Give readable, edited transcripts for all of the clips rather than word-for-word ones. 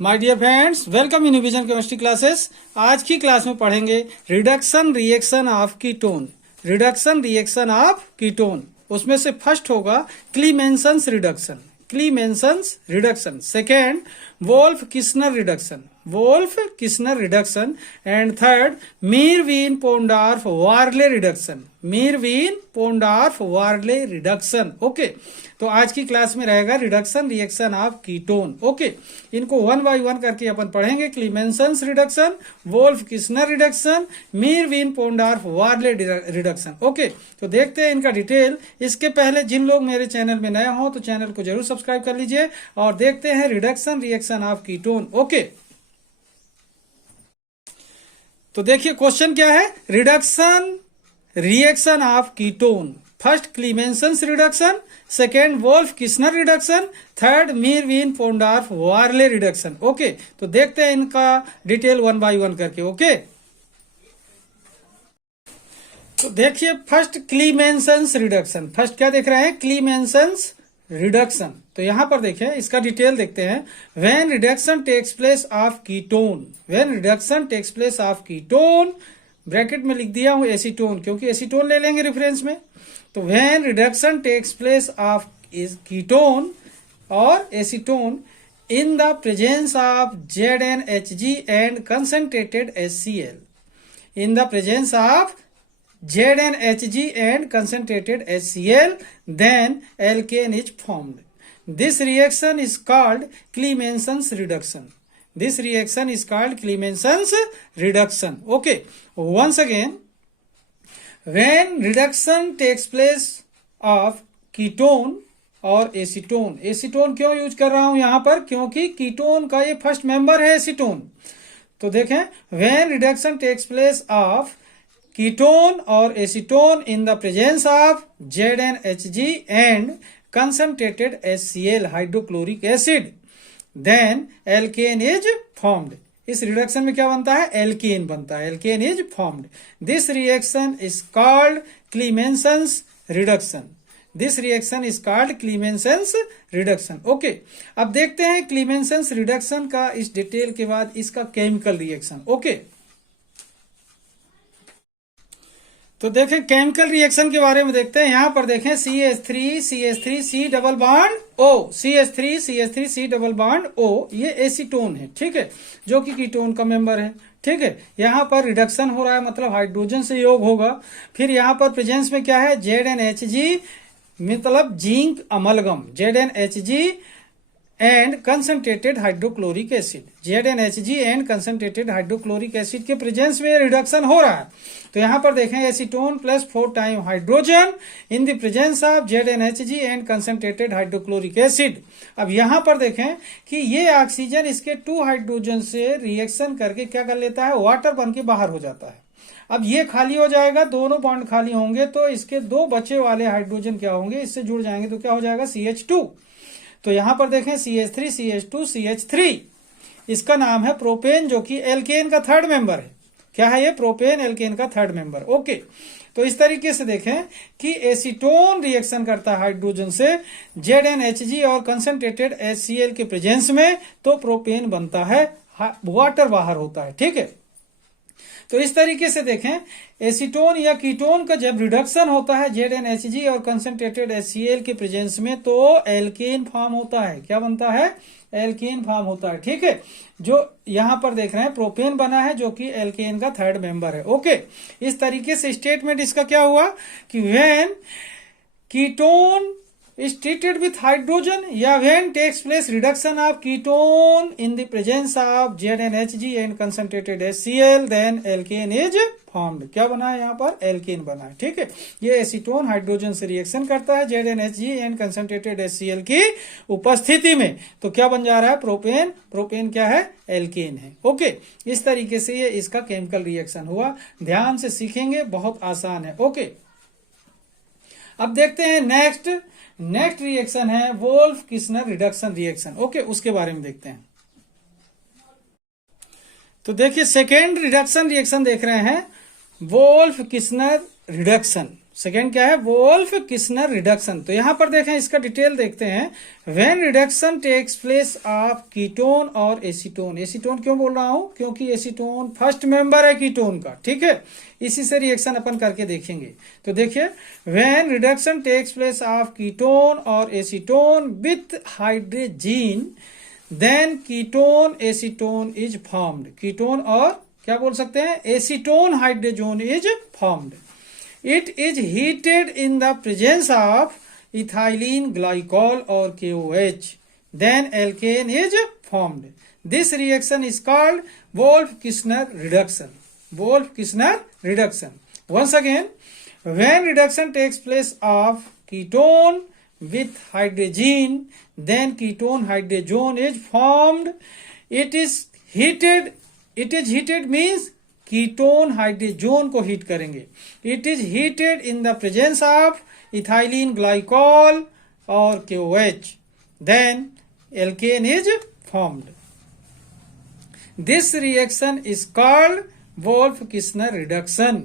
My dear friends, welcome in vision chemistry classes. आज की class में पढ़ेंगे reduction reaction of ketone. Reduction reaction of ketone, उसमें से फर्स्ट होगा Clemmensen's reduction. Clemmensen's reduction. Second Wolff Kishner reduction. Wolff Kishner reduction. And third Meerwein Ponndorf Verley reduction. Meerwein Ponndorf Verley reduction. Okay, तो आज की class में रहेगा reduction reaction of ketone. Okay, इनको one by one करके अपन पढ़ेंगे। Clemmensen's reduction, Wolff Kishner reduction, Meerwein Ponndorf Verley reduction. Okay, तो देखते हैं इनका डिटेल। इसके पहले जिन लोग मेरे चैनल में नए हो तो चैनल को जरूर सब्सक्राइब कर लीजिए और देखते हैं reduction reaction of ketone. Okay, तो देखिए क्वेश्चन क्या है। Reduction reaction of ketone. First Clemmensen's reduction, second Wolff Kishner reduction, third Meerwein Ponndorf Verley reduction. Okay, तो देखते हैं इनका डिटेल वन बाय वन करके। ओके, तो देखिए फर्स्ट क्लीमेंसन्स रिडक्शन। फर्स्ट क्या देख रहे हैं? Clemmensen's reduction. तो यहां पर देखें, इसका डिटेल देखते हैं। When reduction takes place of ketone, when reduction takes place of ketone, bracket में लिख दिया हूं एसीटोन, क्योंकि एसीटोन ले लेंगे रेफरेंस में। तो when reduction takes place of ketone और acetone in the presence of ZnHg and concentrated HCl, in the presence of ZnHg and concentrated HCl, then alkane is formed. This reaction is called Clemenson's reduction. This reaction is called Clemenson's reduction. Okay, once again, when reduction takes place of ketone और acetone. Acetone क्यों use कर रहा हूं यहां पर? क्योंकि ketone का ये फर्स्ट मेंबर है एसीटोन। तो देखें, when reduction takes place of ketone और acetone in the presence of ZnHg and concentrated HCl hydrochloric acid, then alkane is formed. इस रिडक्शन में क्या बनता है? एल्केन बनता है। Alkane is formed. This reaction is called Clemmensen's reduction. This reaction is called Clemmensen's reduction. Okay, अब देखते हैं क्लीमेंसन्स रिडक्शन का इस डिटेल के बाद इसका केमिकल रिएक्शन। ओके, तो देखें केमिकल रिएक्शन के बारे में देखते हैं। यहां पर देखें CH3 C double bond O, CH3 C double bond O, ये एसीटोन है, ठीक है, जो कि कीटोन का मेंबर है। ठीक है, यहां पर रिडक्शन हो रहा है, मतलब हाइड्रोजन से योग होगा। फिर यहां पर प्रेजेंस में क्या है? ZnHg, मतलब zinc amalgam, ZnHg and concentrated hydrochloric acid. ZnHg and concentrated hydrochloric acid के प्रेजेंस में रिडक्शन हो रहा है। तो यहां पर देखें acetone plus 4 time hydrogen in the presence of ZnHg and concentrated hydrochloric acid. अब यहां पर देखें कि ये ऑक्सीजन इसके 2 हाइड्रोजन से रिएक्शन करके क्या कर लेता है? वाटर बन के बाहर हो जाता है। अब ये खाली हो जाएगा, दोनों बॉन्ड खाली होंगे तो इसके 2 बचे वाले हाइड्रोजन क्या होंगे? इससे जुड़ जाएंगे तो क्या हो जाएगा? CH2। तो यहां पर देखें CH3 CH2 CH3, इसका नाम है प्रोपेन, जो कि एल्केन का थर्ड मेंबर है। क्या है ये? प्रोपेन, एल्केन का थर्ड मेंबर। ओके, तो इस तरीके से देखें कि एसीटोन रिएक्शन करता है हाइड्रोजन से ZnHg और कंसंट्रेटेड HCl के प्रेजेंस में, तो प्रोपेन बनता है, वाटर बाहर होता है। ठीक है, तो इस तरीके से देखें एसीटोन या कीटोन का जब रिडक्शन होता है ZnHg और कंसंट्रेटेड HCl के प्रेजेंस में, तो एल्केन फॉर्म होता है। क्या बनता है? एल्केन फॉर्म होता है। ठीक है, जो यहां पर देख रहे हैं प्रोपेन बना है, जो कि एल्केन का थर्ड मेंबर है। ओके, इस तरीके से स्टेटमेंट इसका क्या हुआ कि when ketone is treated with hydrogen, या when takes place reduction of ketone in the presence of ZnHg and concentrated HCl, then alkane is formed। क्या बना है यहाँ पर? एल्केन बना है। ठीक है, ये एसीटोन हाइड्रोजन से रिएक्शन करता है ZnHg एंड कंसंट्रेटेड HCl की उपस्थिति में, तो क्या बन जा रहा है? प्रोपेन। प्रोपेन क्या है? एल्केन है। ओके, इस तरीके से ये इसका केमिकल रिएक्शन हुआ। ध्यान से सीखेंगे, बहुत आसान है। ओके, अब देखते हैं नेक्स्ट रिएक्शन है Wolff Kishner reduction reaction. Okay, उसके बारे में देखते हैं। तो देखिए सेकेंड रिडक्शन रिएक्शन देख रहे हैं, वोल्फ किस्नर रिडक्शन। सेकेंड क्या है, वोल्फ किस्नर रिडक्शन। तो यहां पर देखें, इसका डिटेल देखते हैं। When reduction takes place of ketone और एसीटोन। एसीटोन क्यों बोल रहा हूं, क्योंकि एसीटोन फर्स्ट मेंबर है कीटोन का, ठीक है। इसी से रिएक्शन अपन करके देखेंगे। तो देखिए, when reduction takes place of ketone और acetone with hydrazine then ketone acetone is formed. Ketone और क्या बोल सकते हैं, acetone hydrogen is formed. It is heated in the presence of ethylene glycol or KOH. Then alkane is formed. This reaction is called Wolff-Kishner reduction. Wolff-Kishner reduction. Once again, when reduction takes place of ketone with hydrogen, then ketone hydrogen is formed. It is heated. It is heated means ketone hydrogen को heat करेंगे। It is heated in the presence of ethylene glycol और KOH, then alkane is formed. This reaction is called Wolff Kishner reduction.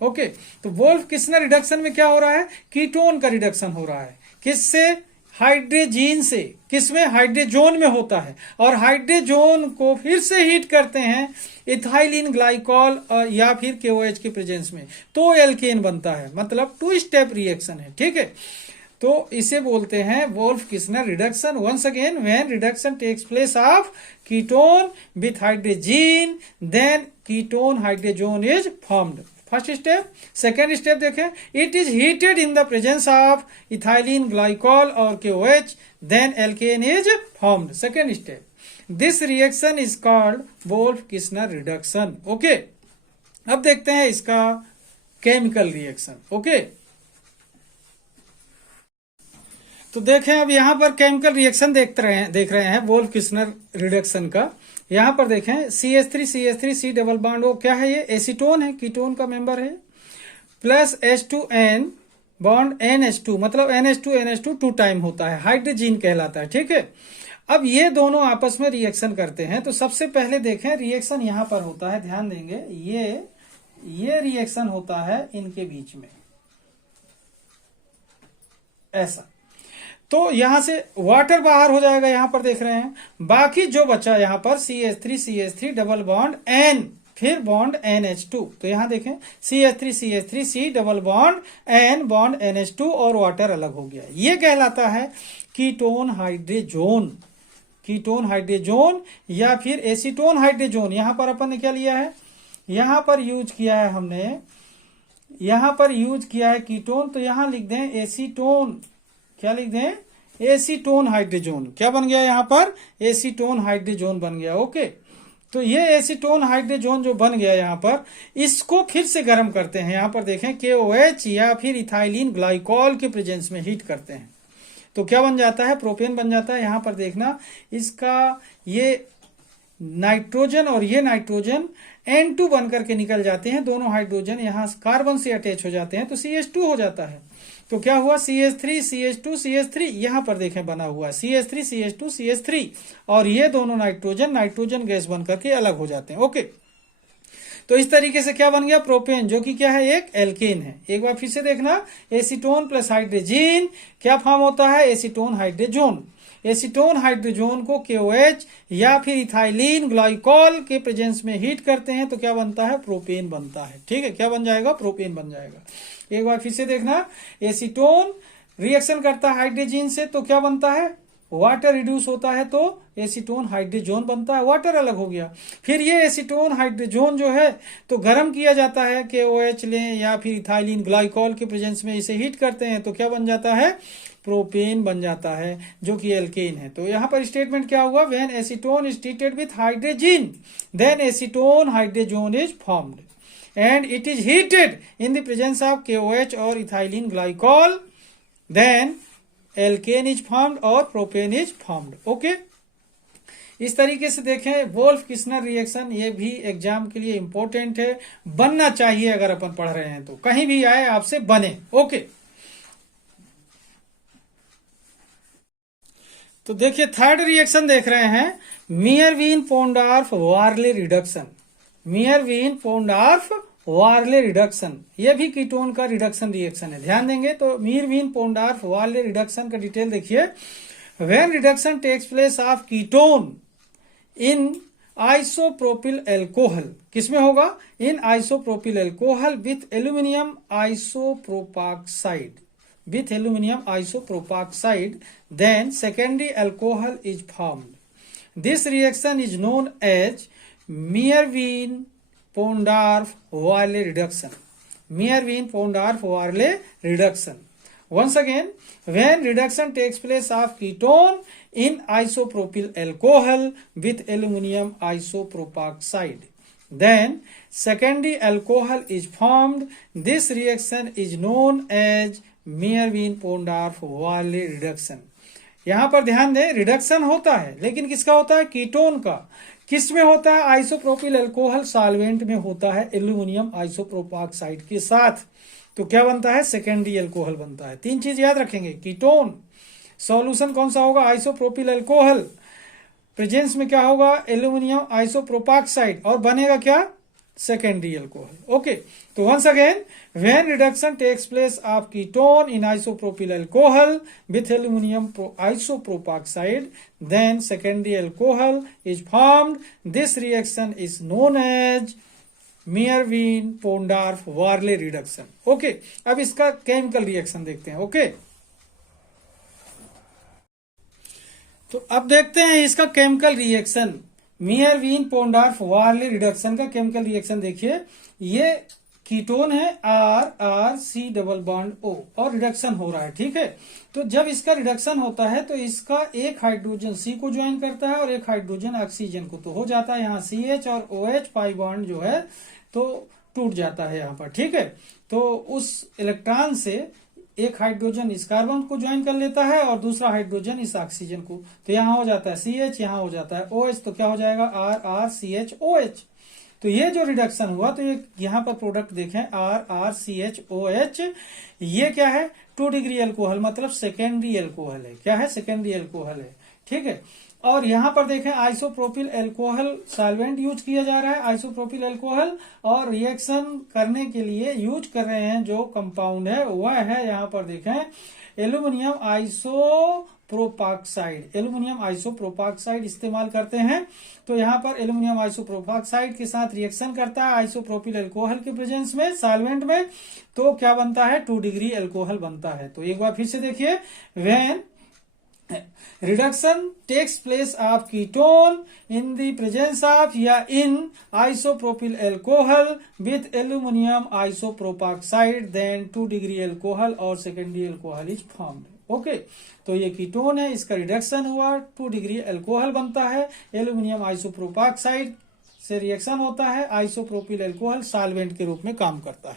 Okay, तो Wolff Kishner reduction में क्या हो रहा है, ketone का रिडक्शन हो रहा है। किससे, हाइड्रोजीन से। किसमें, हाइड्रोजन में होता है। और हाइड्रोजन को फिर से हीट करते हैं इथाइलिन ग्लाइकॉल या फिर KOH के प्रेजेंस में, तो एल्केन बनता है। मतलब 2 स्टेप रिएक्शन है, ठीक है। तो इसे बोलते हैं Wolff Kishner reduction. Once again, when reduction takes place of ketone with hydrazine then ketone hydrogen is formed. First step. Second step देखें, it is heated in the presence of ethylene glycol और KOH, then alkane is formed. Second step. This reaction is called Wolff Kishner reduction. Okay, अब देखते हैं इसका chemical reaction. Okay, तो देखें, अब यहां पर केमिकल रिएक्शन देख रहे हैं वोल्फ किस्नर रिडक्शन का। यहां पर देखें, CH3 C double bond O, क्या है ये, एसीटोन है, कीटोन का मेंबर है, प्लस H2N बॉन्ड NH2, मतलब NH2 2 टाइम होता है, हाइड्रोजीन कहलाता है, ठीक है। अब ये दोनों आपस में रिएक्शन करते हैं। तो सबसे पहले देखें, रिएक्शन यहां पर होता है, ध्यान देंगे, ये रिएक्शन होता है इनके बीच में, ऐसा। तो यहां से वाटर बाहर हो जाएगा, यहां पर देख रहे हैं। बाकी जो बचा यहां पर CH3 डबल बॉन्ड N, फिर बॉन्ड NH2। तो यहां देखें, CH3 C double bond N bond NH2 और वाटर अलग हो गया। ये कहलाता है कीटोन हाइड्रोजन। कीटोन हाइड्रोजन या फिर एसीटोन हाइड्रोजन। यहां पर अपन ने क्या लिया है, यहां पर यूज किया है हमने, यहां पर यूज किया है कीटोन, तो यहां लिख दें एसीटोन। क्या लिख दें, एसीटोन हाइड्रोजन। क्या बन गया यहां पर, एसीटोन हाइड्रोजन बन गया। ओके, तो ये एसीटोन हाइड्रोजन जो बन गया यहां पर, इसको फिर से गर्म करते हैं। यहां पर देखें, KOH या फिर इथाइलिन ग्लाइकॉल के प्रेजेंस में हीट करते हैं, तो क्या बन जाता है, प्रोपेन बन जाता है। यहां पर देखना, इसका ये नाइट्रोजन और ये नाइट्रोजन N2 बनकर के निकल जाते हैं। दोनों हाइड्रोजन यहां कार्बन से अटैच हो जाते हैं, तो CH2 हो जाता है। तो क्या हुआ, CH3 यहां पर देखें बना हुआ CH3 और ये दोनों नाइट्रोजन गैस बनकर के अलग हो जाते हैं। ओके, तो इस तरीके से क्या बन गया, प्रोपेन, जो कि क्या है, एक एल्केन है। एक बार फिर से देखना, एसीटोन प्लस हाइड्रोजीन क्या फॉर्म होता है, एसीटोन हाइड्रोजन। एसीटोन हाइड्रोजन को KOH या फिर इथाइलिन ग्लाइकॉल के प्रेजेंस में हीट करते हैं, तो क्या बनता है, प्रोपेन बनता है। ठीक है, क्या बन जाएगा, प्रोपेन बन जाएगा। एक बार फिर से देखना, एसीटोन रिएक्शन करता है हाइड्रोजन से, तो क्या बनता है, वाटर रिड्यूस होता है, तो एसीटोन हाइड्रोजन बनता है, वाटर अलग हो गया। फिर ये एसीटोन हाइड्रोजन जो है तो गर्म किया जाता है, KOH लें या फिर इथाइलिन ग्लाइकॉल के प्रेजेंस में इसे हीट करते हैं, तो क्या बन जाता है, प्रोपेन बन जाता है, जो कि एल्केन है। तो यहां पर स्टेटमेंट क्या हुआ, when acetone is treated with hydrogen then acetone hydrogen is formed and it is heated in the presence of KOH और ethylene glycol, then alkane is formed और propane is formed। ओके, इस तरीके से देखें Wolff किस्नर reaction, ये भी exam के लिए इंपॉर्टेंट है, बनना चाहिए। अगर अपन पढ़ रहे हैं तो कहीं भी आए आपसे बने। ओके, तो देखिए थर्ड रिएक्शन देख रहे हैं, मियरविन पोंडार्फ वार्ले रिडक्शन। मियरविन पोंडार्फ वार्ले रिडक्शन, ये भी कीटोन का रिडक्शन रिएक्शन है, ध्यान देंगे। तो मीरवीन पोंडार्फ वार्ले रिडक्शन का डिटेल देखिए। When reduction takes place of ketone in isopropyl alcohol, किसमें होगा? In isopropyl alcohol with aluminium isopropoxide, with aluminum isopropoxide, then secondary alcohol is formed. This reaction is known as Meerwein-Pondorf-Verlet reduction. Meerwein-Pondorf-Verlet reduction. Once again, when reduction takes place of ketone in isopropyl alcohol with aluminum isopropoxide, then secondary alcohol is formed. This reaction is known as Meerwein-Pondorf-Verlet reduction. यहां पर ध्यान दें, reduction होता है, लेकिन किसका होता है? कीटोन का। किस में होता है? आइसोप्रोपिल अल्कोहल सॉल्वेंट में होता है, एल्यूमिनियम आइसोप्रोपाक्साइड के साथ। तो क्या बनता है? सेकेंडरी अल्कोहल बनता है। तीन चीज याद रखेंगे, कीटोन, सॉल्यूशन कौन सा होगा? आइसोप्रोपिल अल्कोहल, प्रेजेंस में क्या होगा? एल्यूमिनियम आइसोप्रोपाक्साइड, और बनेगा क्या? Secondary alcohol. ओके, तो once again, when reduction takes place of ketone in isopropyl alcohol with aluminium isopropoxide, then secondary alcohol is formed. This reaction is known as Meerwein-Pondorf-Verlet reduction. Okay, अब इसका chemical reaction देखते हैं। Okay, तो अब देखते हैं इसका केमिकल रिएक्शन। Meerwein-Pondorf-Verlet रिडक्शन का केमिकल रिएक्शन देखिए। ये कीटोन है R डबल बॉन्ड O, और रिडक्शन हो रहा है, ठीक है। तो जब इसका रिडक्शन होता है तो इसका एक हाइड्रोजन C को ज्वाइन करता है और एक हाइड्रोजन ऑक्सीजन को, तो हो जाता है यहाँ CH और OH पाई बॉन्ड जो है तो टूट जाता है यहाँ पर, ठीक है। तो उस इलेक्ट्रॉन से एक हाइड्रोजन इस कार्बन को ज्वाइन कर लेता है और दूसरा हाइड्रोजन इस ऑक्सीजन को, तो यहाँ हो जाता है CH, यहाँ हो जाता है OH, तो क्या हो जाएगा? RCHOH। तो ये जो रिडक्शन हुआ, तो ये यहाँ पर प्रोडक्ट देखें RCHOH, ये क्या है? 2 डिग्री अल्कोहल, मतलब सेकेंडरी अल्कोहल है। क्या है? सेकेंडरी अल्कोहल है, ठीक है। और यहाँ पर देखें आइसोप्रोपिल अल्कोहल सॉल्वेंट यूज किया जा रहा है, आइसोप्रोपिल अल्कोहल, और रिएक्शन करने के लिए यूज कर रहे हैं जो कंपाउंड है वह है, यहाँ पर देखें, एल्यूमिनियम आइसोप्रोपाक्साइड। एल्यूमिनियम आइसोप्रोपाक्साइड इस्तेमाल करते हैं। तो यहाँ पर एल्यूमिनियम आइसोप्रोपाक्साइड के साथ रिएक्शन करता है आइसोप्रोपिल अल्कोहल के प्रेजेंस में, सॉल्वेंट में, तो क्या बनता है? 2 डिग्री अल्कोहल बनता है। तो एक बार फिर से देखिए, when reduction takes place of ketone in the presence of या in isopropyl alcohol with aluminum isopropoxide, then 2 degree alcohol और secondary alcohol is formed. Okay, तो ये कीटोन है, इसका रिडक्शन हुआ, 2 डिग्री अल्कोहल बनता है, एल्यूमिनियम आइसोप्रोपाक्साइड से रिएक्शन होता है, आइसोप्रोपिल अल्कोहल सॉल्वेंट के रूप में काम करता है,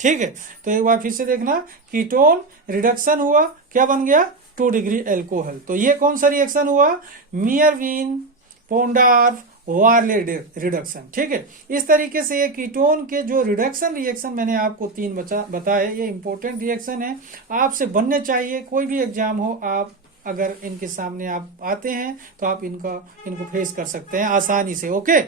ठीक है। तो एक बार फिर से देखना, कीटोन रिडक्शन हुआ, क्या बन गया? 2 डिग्री अल्कोहल। तो ये कौन सा रिएक्शन हुआ? Meerwein-Pondorf-Verlet रिडक्शन, ठीक है। इस तरीके से ये कीटोन के जो रिडक्शन रिएक्शन मैंने आपको 3 बताए, ये इंपॉर्टेंट रिएक्शन है, आपसे बनने चाहिए। कोई भी एग्जाम हो, आप अगर इनके सामने आप आते हैं तो आप इनको फेस कर सकते हैं आसानी से। ओके।